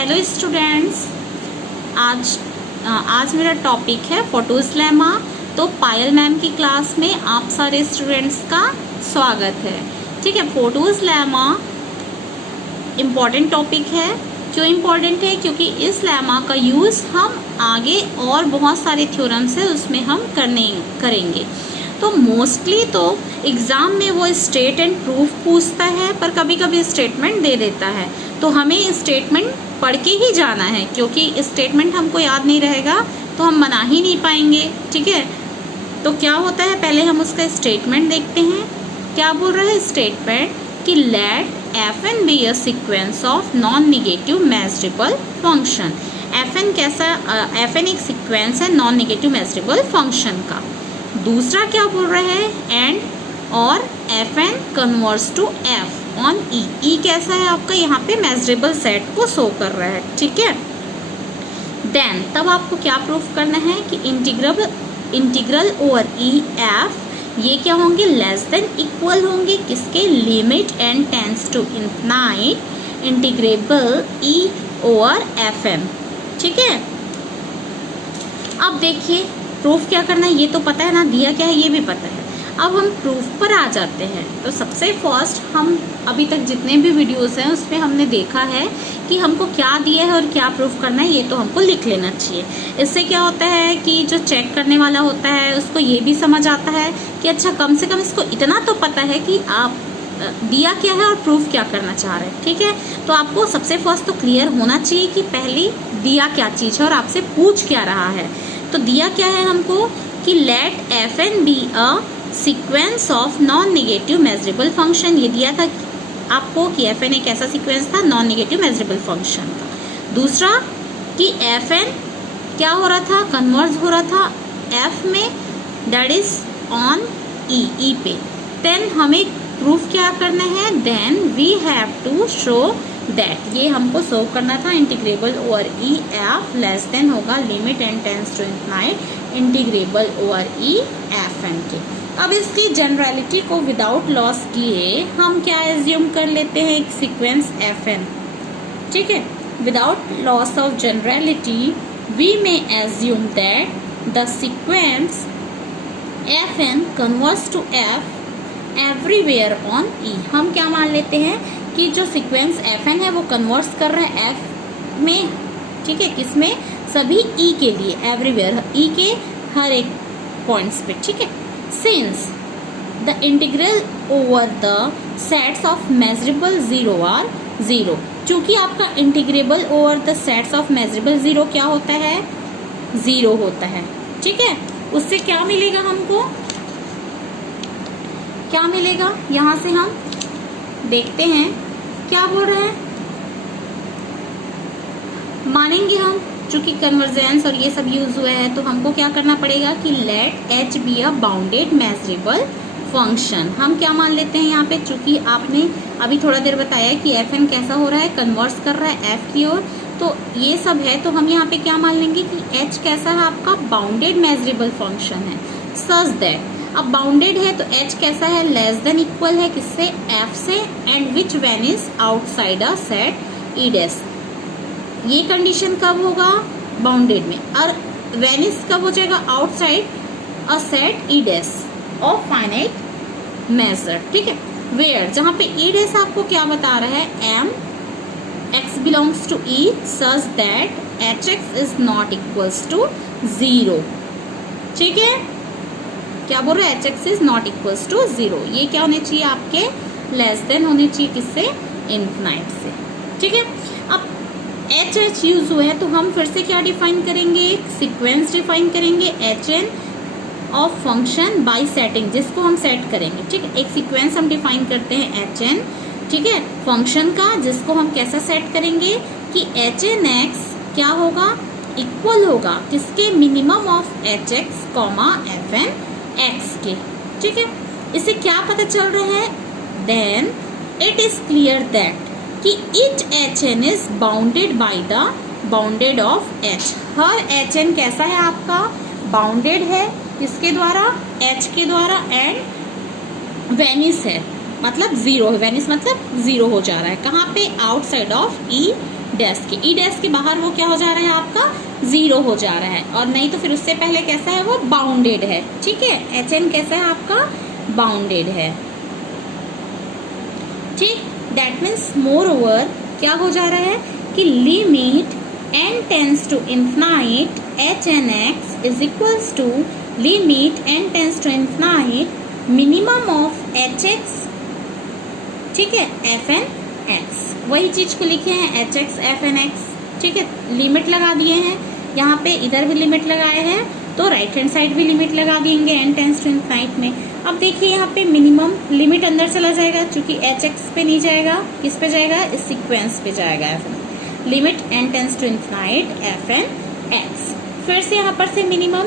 Hello students, आज मेरा topic है फोटोज लेमा। तो पायल मैम की क्लास में आप सारे स्टूडेंट्स का स्वागत है। ठीक है, फोटोज लेमा इम्पॉर्टेंट टॉपिक है। क्यों इम्पॉर्टेंट है? क्योंकि इस लेमा का यूज़ हम आगे और बहुत सारे थ्योरम्स है उसमें हम करेंगे। तो मोस्टली तो एग्ज़ाम में वो स्टेट एंड प्रूफ पूछता है, पर कभी कभी स्टेटमेंट दे देता है। तो हमें स्टेटमेंट पढ़ के ही जाना है, क्योंकि स्टेटमेंट हमको याद नहीं रहेगा तो हम बना ही नहीं पाएंगे। ठीक है, तो क्या होता है, पहले हम उसका स्टेटमेंट देखते हैं। क्या बोल रहा है स्टेटमेंट कि let fn be a sequence of non negative measurable function. fn कैसा, fn एक सीक्वेंस है नॉन निगेटिव मेजरेबल फंक्शन का। दूसरा क्या बोल रहा है, एंड और fn converts to f on e। e कैसा है आपका, यहाँ पे मेजरेबल सेट को शो कर रहा है। ठीक है, देन तब आपको क्या प्रूफ करना है कि इंटीग्रल ओवर e f ये क्या होंगे, लेस देन इक्वल होंगे किसके, limit n tends to infinite integrable e over fm। ठीक है, अब देखिए प्रूफ क्या करना है, ये तो पता है ना, दिया क्या है ये भी पता है। अब हम प्रूफ पर आ जाते हैं। तो सबसे फर्स्ट हम अभी तक जितने भी वीडियोस हैं उसमें हमने देखा है कि हमको क्या दिया है और क्या प्रूफ करना है, ये तो हमको लिख लेना चाहिए। इससे क्या होता है कि जो चेक करने वाला होता है उसको ये भी समझ आता है कि अच्छा कम से कम इसको इतना तो पता है कि आप दिया क्या है और प्रूफ क्या करना चाह रहे हैं। ठीक है, तो आपको सबसे फर्स्ट तो क्लियर होना चाहिए कि पहली दिया क्या चीज़ है और आपसे पूछ क्या रहा है। तो दिया क्या है हमको कि let fn be a sequence of non negative measurable function. ये दिया था आपको कि fn एक ऐसा सीक्वेंस था नॉन निगेटिव मेजरेबल फंक्शन का। दूसरा कि fn क्या हो रहा था, कन्वर्ज हो रहा था f में, दैट इज ऑन e पे। देन हमें प्रूफ क्या करना है, then we have to show that, ये हमको शो करना था integrable over E F less than होगा limit n tends to infinite integrable over E F N के। अब इसकी जनरलिटी को विदाउट लॉस किए हम क्या एज्यूम कर लेते हैं, एक सीक्वेंस एफ एन। ठीक है, without loss of generality we may assume that the sequence F N converges to F everywhere on E. हम क्या मान लेते हैं कि जो सीक्वेंस fn है वो कन्वर्ट्स कर रहा है f में। ठीक है, किसमें, सभी e के लिए, एवरीवेयर e के हर एक पॉइंट्स पे। ठीक है, since the integral over the sets of measurable zero are zero. चूंकि आपका integrable over the sets of measurable zero क्या होता है, जीरो होता है। ठीक है, उससे क्या मिलेगा हमको, क्या मिलेगा, यहाँ से हम देखते हैं क्या बोल रहे हैं। मानेंगे हम, चूंकि कन्वर्जेंस और ये सब यूज हुआ है तो हमको क्या करना पड़ेगा कि let h be a bounded measurable function. हम क्या मान लेते हैं यहाँ पे, चूंकि आपने अभी थोड़ा देर बताया कि fn कैसा हो रहा है, कन्वर्ट्स कर रहा है f की ओर, तो ये सब है। तो हम यहाँ पे क्या मान लेंगे कि h कैसा है आपका, बाउंडेड मेजरेबल फंक्शन है, सच दैट। अब बाउंडेड है तो h कैसा है, लेस देन इक्वल है किससे, f से, and which vanish outside a set E dash. ये कंडीशन कब होगा, बाउंडेड में, और वैनिश कब हो जाएगा, outside a set E dash of finite measure. ठीक है, वेयर, जहाँ पे ई डैश आपको क्या बता रहा है, m x belongs to e such that hx is not equals to 0। ठीक है, क्या बोल रहे हैं, hx is not equals to 0। ये क्या होने चाहिए आपके, लेस देन होने चाहिए किससे, इनफाइनाइट से। ठीक है, अब h यूज हुआ है तो हम फिर से क्या डिफाइन करेंगे, एक सीक्वेंस डिफाइन करेंगे hn of function by setting, जिसको हम सेट करेंगे। ठीक है, एक सीक्वेंस हम डिफाइन करते हैं hn, ठीक है, फंक्शन का, जिसको हम कैसा सेट करेंगे कि hn(x) क्या होगा, इक्वल होगा किसके, minimum of hx comma fn x के। ठीक है, इससे क्या पता चल रहा है, then it is clear that कि each hn is bounded by the bounded of h। हर hn कैसा है आपका, बाउंडेड है, किसके द्वारा, h के द्वारा, एंड वेनिस है, मतलब जीरो है, वेनिस मतलब जीरो हो जा रहा है, कहाँ पे, आउटसाइड ऑफ ई डैश के, ई डैश के बाहर वो क्या हो जा रहा है आपका 0 हो जा रहा है, और नहीं तो फिर उससे पहले कैसा है वो बाउंडेड है। ठीक है, एच एन कैसा है आपका बाउंडेड है। ठीक, दैट मीन्स मोर ओवर क्या हो जा रहा है कि limit n tends to infinite H N X is equals to limit n tends to infinite minimum of H X, ठीक है, एफ एन एक्स। वही चीज को लिखे हैं H X F N X. ठीक है, लिमिट लगा दिए हैं यहाँ पे, इधर भी लिमिट लगाए हैं तो राइट हैंड साइड भी लिमिट लगा देंगे n टेंस टू इन्फिनाइट में। अब देखिए यहाँ पे मिनिमम लिमिट अंदर चला जाएगा, चूंकि एच एक्स पे नहीं जाएगा, किस पे जाएगा, इस सीक्वेंस पे जाएगा F N, limit n tends to infinite F N X. फिर से यहाँ पर से minimum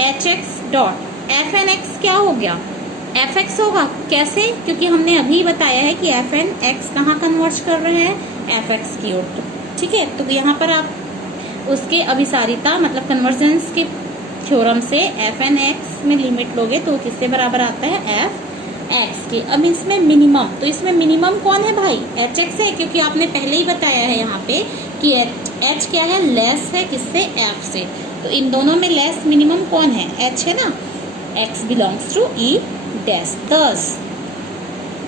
H X dot F N X क्या हो गया, एफ एक्स होगा। कैसे, क्योंकि हमने अभी बताया है कि एफ एन एक्स कहाँ कन्वर्ट कर रहे हैं, एफ एक्स की ओर। ठीक है, तो यहाँ पर आप उसके अभिसारिता मतलब कन्वर्जेंस के थ्योरम से एफ एन एक्स में लिमिट लोगे तो किससे बराबर आता है, एफ एक्स के। अब इसमें मिनिमम, तो इसमें मिनिमम कौन है भाई, एच एक्स है, क्योंकि आपने पहले ही बताया है यहाँ पे कि एच क्या है, लेस है किससे, एफ से। तो इन दोनों में लेस मिनिमम कौन है, एच है ना, X belongs to E dash. Thus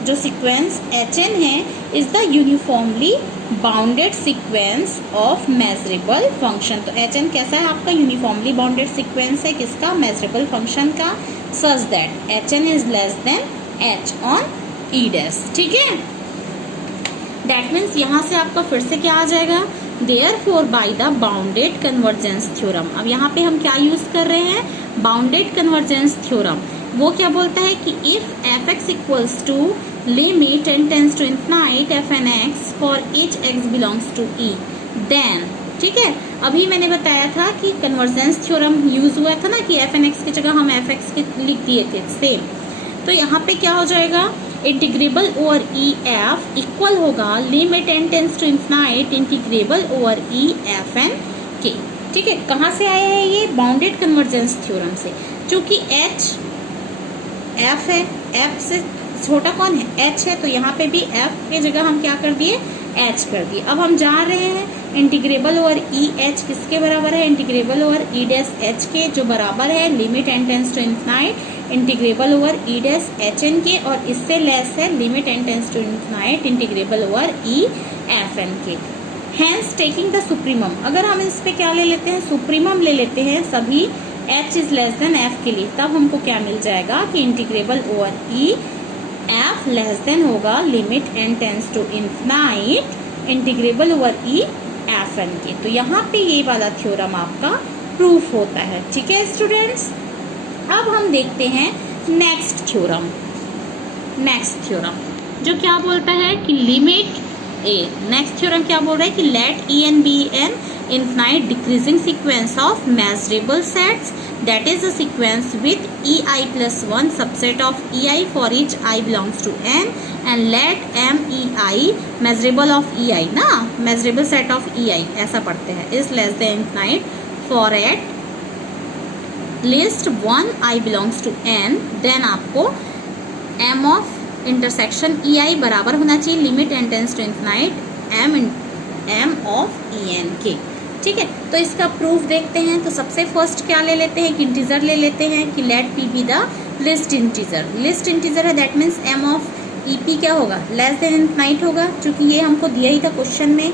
जो सीक्वेंस एच एन है is the uniformly bounded sequence of measurable function. तो एच एन कैसा है आपका, यूनिफॉर्मली बाउंडेड सीक्वेंस है किसका, मेजरेबल फंक्शन का, such that H N is less than H on E dash. ठीक है, दैट मीन्स यहाँ से आपका फिर से क्या आ जाएगा, therefore by the bounded convergence theorem. अब यहाँ पे हम क्या यूज कर रहे हैं, बाउंडेड कन्वर्जेंस थ्योरम। वो क्या बोलता है कि if F X equals to limit n tends to infinite F N X for each X belongs to E then. ठीक है, अभी मैंने बताया था कि कन्वर्जेंस थ्योरम यूज हुआ था ना कि एफ एन एक्स की जगह हम एफ एक्स के लिख दिए थे सेम। तो यहाँ पे क्या हो जाएगा, integrable over E F equal होगा limit n tends to infinite integrable over E F N के। ठीक है, कहाँ से आया है ये, बाउंडेड कन्वर्जेंस थ्योरम से। चूंकि एच एफ है, एफ से छोटा कौन है, एच है, तो यहाँ पे भी एफ की जगह हम क्या कर दिए, एच कर दिए। अब हम जान रहे हैं इंटीग्रेबल ओवर ई एच किसके बराबर है, integrable over E dash H के, जो बराबर है limit n tends to infinite integrable over E dash H N के, और इससे लेस है limit n tends to infinite integrable over E F N के। हैंस टेकिंग द सुप्रीमम, अगर हम इस पे क्या ले लेते हैं, सुप्रीमम ले लेते हैं सभी h is less than f के लिए, तब हमको क्या मिल जाएगा कि integrable over E F less than होगा limit n tends to infinite integrable over E F N के। तो यहाँ पे ये वाला थ्योरम आपका प्रूफ होता है। ठीक है स्टूडेंट्स, अब हम देखते हैं नेक्स्ट थ्योरम। नेक्स्ट थ्योरम जो क्या बोलता है कि लिमिट ए, नेक्स्ट थ्योरम क्या बोल रहा है कि let E N be an infinite decreasing sequence of measurable sets, that is a sequence with ei plus 1 subset of ei for each I belongs to n, and let m ei measurable of ei ना, measurable set of ei ऐसा पढ़ते हैं, is less than infinite for at least 1 I belongs to n, then आपको m of intersection ei बराबर होना चाहिए limit n tends to infinite m of en के। ठीक है, तो इसका प्रूफ देखते हैं। तो सबसे फर्स्ट क्या ले लेते हैं कि इंटीजर ले लेते हैं कि let P be the least integer. Least integer है, that means M of E P क्या होगा, लेस देन इन्फिनाइट होगा, क्योंकि ये हमको दिया ही था क्वेश्चन में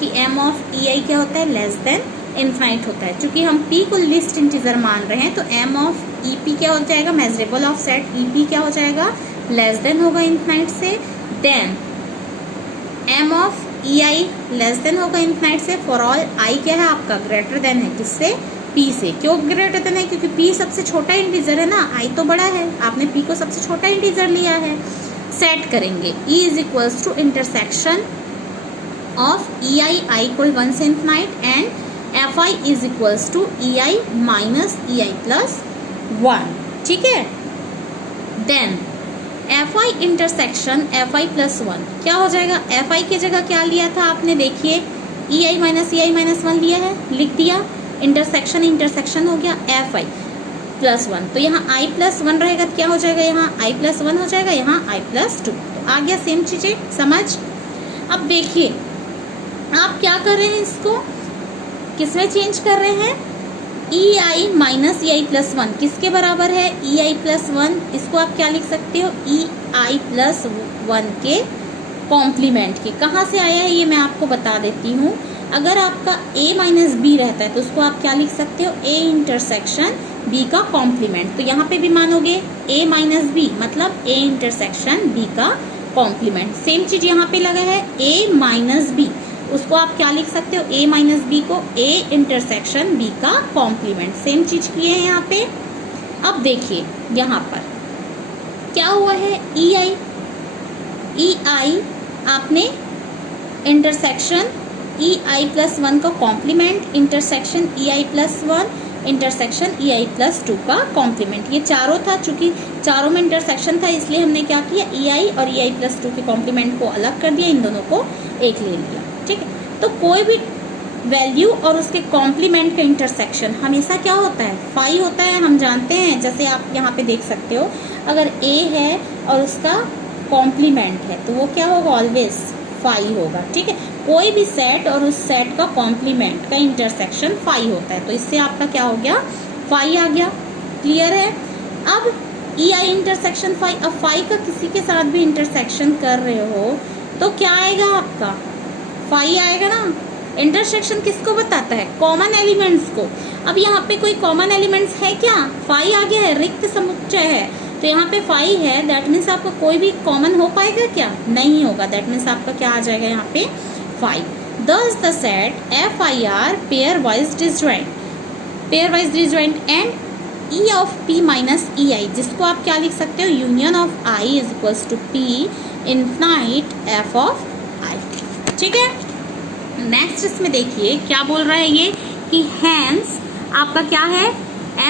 कि एम ऑफ ई आई क्या होता है, लेस देन इन्फिनाइट होता है। चूंकि हम पी को लिस्ट इंटीजर मान रहे हैं तो एम ऑफ ई पी क्या हो जाएगा, measurable of set E P क्या हो जाएगा, लेस देन होगा इन्फिनाइट से। Then M of E I less than होगा इन्फिनाइट से, फॉर ऑल आई क्या है आपका, ग्रेटर देन है किससे, पी से। क्यों ग्रेटर देन है, क्योंकि पी सबसे छोटा इंटीजर है ना, आई तो बड़ा है, आपने पी को सबसे छोटा इंटीजर लिया है। सेट करेंगे E is equals to intersection of E I equal 1 से infinite and F I is equals to E I minus E I plus 1। ठीक है, then F I intersection F I plus 1 क्या हो जाएगा, F I की जगह क्या लिया था आपने, देखिए ई आई माइनस 1 लिया है, लिख दिया, इंटरसेक्शन इंटरसेक्शन हो गया एफ आई प्लस 1। तो यहाँ आई प्लस 1 रहेगा तो क्या हो जाएगा, यहाँ आई प्लस 1 हो जाएगा, यहाँ आई प्लस 2। तो आ गया सेम चीज़ें समझ। अब देखिए आप क्या कर रहे हैं, इसको किसमें चेंज कर रहे हैं, ई I minus E I plus one किसके बराबर है, ई आई प्लस वन। इसको आप क्या लिख सकते हो, ई आई प्लस वन के कॉम्प्लीमेंट के। कहाँ से आया है ये मैं आपको बता देती हूँ। अगर आपका a माइनस बी रहता है तो उसको आप क्या लिख सकते हो, a इंटरसेक्शन b का कॉम्प्लीमेंट। तो यहाँ पे भी मानोगे a माइनस बी मतलब a इंटरसेक्शन b का कॉम्प्लीमेंट। सेम चीज यहाँ पे लगा है a माइनस बी, उसको आप क्या लिख सकते हो, a माइनस बी को a इंटरसेक्शन b का कॉम्प्लीमेंट। सेम चीज किए हैं यहाँ पे। अब देखिए यहाँ पर क्या हुआ है, ई आई आपने intersection E I plus one का complement intersection E I plus one intersection E I plus two का कॉम्प्लीमेंट। ये चारों था, चूंकि चारों में इंटरसेक्शन था इसलिए हमने क्या किया, ई आई और ई आई प्लस टू के कॉम्प्लीमेंट को अलग कर दिया, इन दोनों को एक ले लिया। ठीक है, तो कोई भी वैल्यू और उसके कॉम्प्लीमेंट का इंटरसेक्शन हमेशा क्या होता है, फाई होता है। हम जानते हैं, जैसे आप यहाँ पे देख सकते हो, अगर ए है और उसका कॉम्प्लीमेंट है तो वो क्या होगा, ऑलवेज फाई होगा। ठीक है, कोई भी सेट और उस सेट का कॉम्प्लीमेंट का इंटरसेक्शन फाई होता है। तो इससे आपका क्या हो गया, फाई आ गया। क्लियर है। अब ई आई इंटरसेक्शन फाई, अब फाई का किसी के साथ भी इंटरसेक्शन कर रहे हो तो क्या आएगा, आपका फाई आएगा ना। इंटरसेक्शन किसको बताता है, कॉमन एलिमेंट्स को। अब यहाँ पे कोई कॉमन एलिमेंट्स है क्या, फाई आ गया है, रिक्त समुच्चय है तो यहाँ पे फाई है, दैट मीन्स आपका कोई भी कॉमन हो पाएगा क्या, नहीं होगा। दैट मीन्स आपका क्या आ जाएगा यहाँ पे, phi. Thus the set FIR pairwise disjoint and E of P minus EI, जिसको आप क्या लिख सकते हो, union of I is equals to P infinite F of I। ठीक है, नेक्स्ट इसमें देखिए क्या बोल रहा है ये कि हैंस आपका क्या है,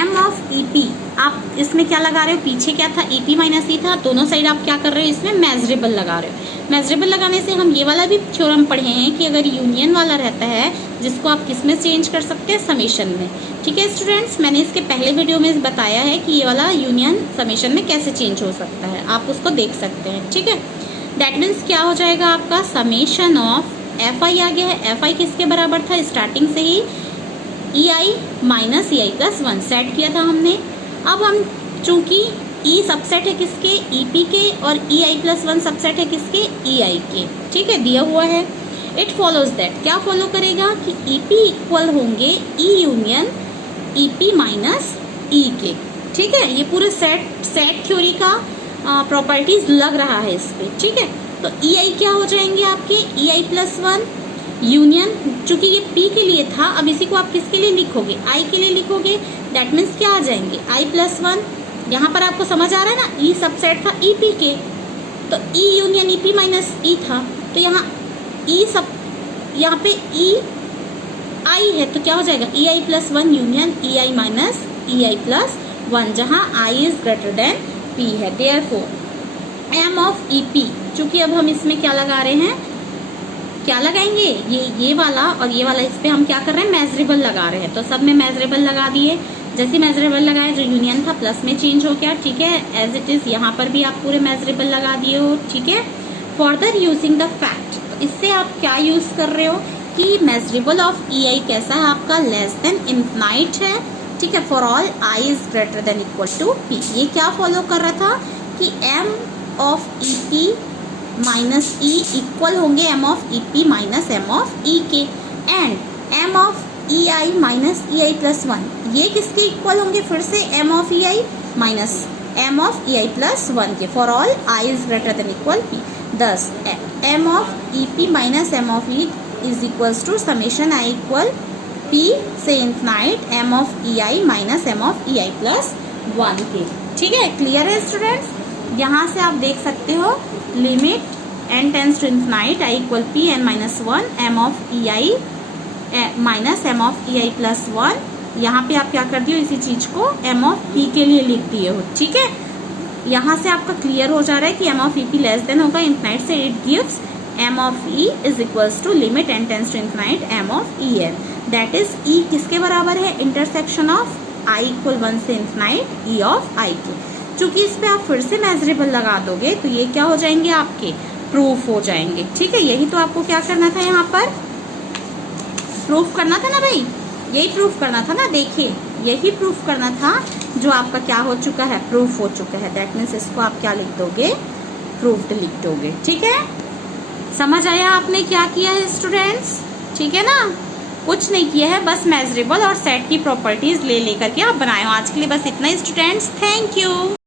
M ऑफ EP। आप इसमें क्या लगा रहे हो, पीछे क्या था, EP माइनस E था, दोनों साइड आप क्या कर रहे हो, इसमें मेजरेबल लगा रहे हो। मेजरेबल लगाने से हम ये वाला भी थ्योरम पढ़े हैं कि अगर यूनियन वाला रहता है जिसको आप किस में चेंज कर सकते हैं, समेशन में। ठीक है स्टूडेंट्स, मैंने इसके पहले वीडियो में बताया है कि ये वाला यूनियन समेशन में कैसे चेंज हो सकता है, आप उसको देख सकते हैं। ठीक है, दैट मीन्स क्या हो जाएगा आपका, समेशन ऑफ एफ आई आ गया है। एफ आई किसके बराबर था, स्टार्टिंग से ही ई I minus E I plus one set किया था हमने। अब हम चूंकि ई सबसेट है किसके, ईपी के, और ई आई प्लस वन सबसेट है किसके, ई आई के। ठीक है, दिया हुआ है। इट फॉलोज दैट, क्या फॉलो करेगा कि ईपी इक्वल होंगे ई यूनियन ईपी माइनस ई के। ठीक है, ये पूरे सेट थ्योरी का प्रॉपर्टीज लग रहा है इस पे। ठीक है, तो ई आई क्या हो जाएंगे आपके, ई आई प्लस वन यूनियन, चूंकि ये पी के लिए था, अब इसी को आप किसके लिए लिखोगे, आई के लिए लिखोगे। दैट मीन्स क्या आ जाएंगे, आई प्लस वन। यहाँ पर आपको समझ आ रहा है ना, ई सबसेट था ई पी के, तो E union E P minus E था, तो यहाँ ई सब, यहाँ पे ई आई है तो क्या हो जाएगा, E I plus one union E I minus E I plus one, जहाँ I is greater than P है। Therefore M of E P, चूंकि अब हम इसमें क्या लगा रहे हैं, क्या लगाएंगे, ये वाला और ये वाला, इस पे हम क्या कर रहे हैं, मेजरेबल लगा रहे हैं। तो सब में मेजरेबल लगा दिए, जैसे मेजरेबल लगाए जो यूनियन था प्लस में चेंज हो गया। ठीक है, एज इट इज यहाँ पर भी आप पूरे मेजरेबल लगा दिए हो। ठीक है, फर्दर यूजिंग द फैक्ट, तो इससे आप क्या यूज कर रहे हो कि मेजरेबल ऑफ ई आई कैसा है आपका, लेस देन इनफाइनाइट है। ठीक है, for all I is greater than equal to P. ये क्या फॉलो कर रहा था कि M of E P minus E equal होंगे M of E P minus M of E के, and M of E I minus E I plus one, ये किसके इक्वल होंगे, फिर से M of E I minus M of E I plus one के, for all I is greater than equal P. Thus M of E P minus M of E is equals to summation I equal P से infinite M of E I minus M of E I plus one के। ठीक है, clear है students. यहाँ से आप देख सकते हो limit N tends to infinite I equal P N minus one M of E I minus M of E I plus one. यहाँ पे आप क्या कर दिए, इसी चीज को एम ऑफ पी के लिए लिख दिए हो। ठीक है, यहाँ से आपका क्लियर हो जा रहा है कि M of E P less than होगा इनफाइनाइट से, it gives M of E is equals to limit N tends to infinite M of E N. That is E किसके बराबर है, intersection of I equal one से infinite E of I के। चूंकि इस पे आप फिर से मेजरेबल लगा दोगे तो ये क्या हो जाएंगे, आपके प्रूफ हो जाएंगे। ठीक है, यही तो आपको क्या करना था यहाँ पर, प्रूफ करना था ना भाई, यही प्रूफ करना था ना। देखिए यही प्रूफ करना था जो आपका क्या हो चुका है, प्रूफ हो चुका है। दैट मीन्स इसको आप क्या लिख दोगे, प्रूफ्ड लिख दोगे। ठीक है, समझ आया आपने क्या किया है स्टूडेंट्स? ठीक है ना, कुछ नहीं किया है, बस मेजरेबल और सेट की प्रॉपर्टीज ले लेकर के आप बनाए हो। आज के लिए बस इतना ही स्टूडेंट्स, थैंक यू।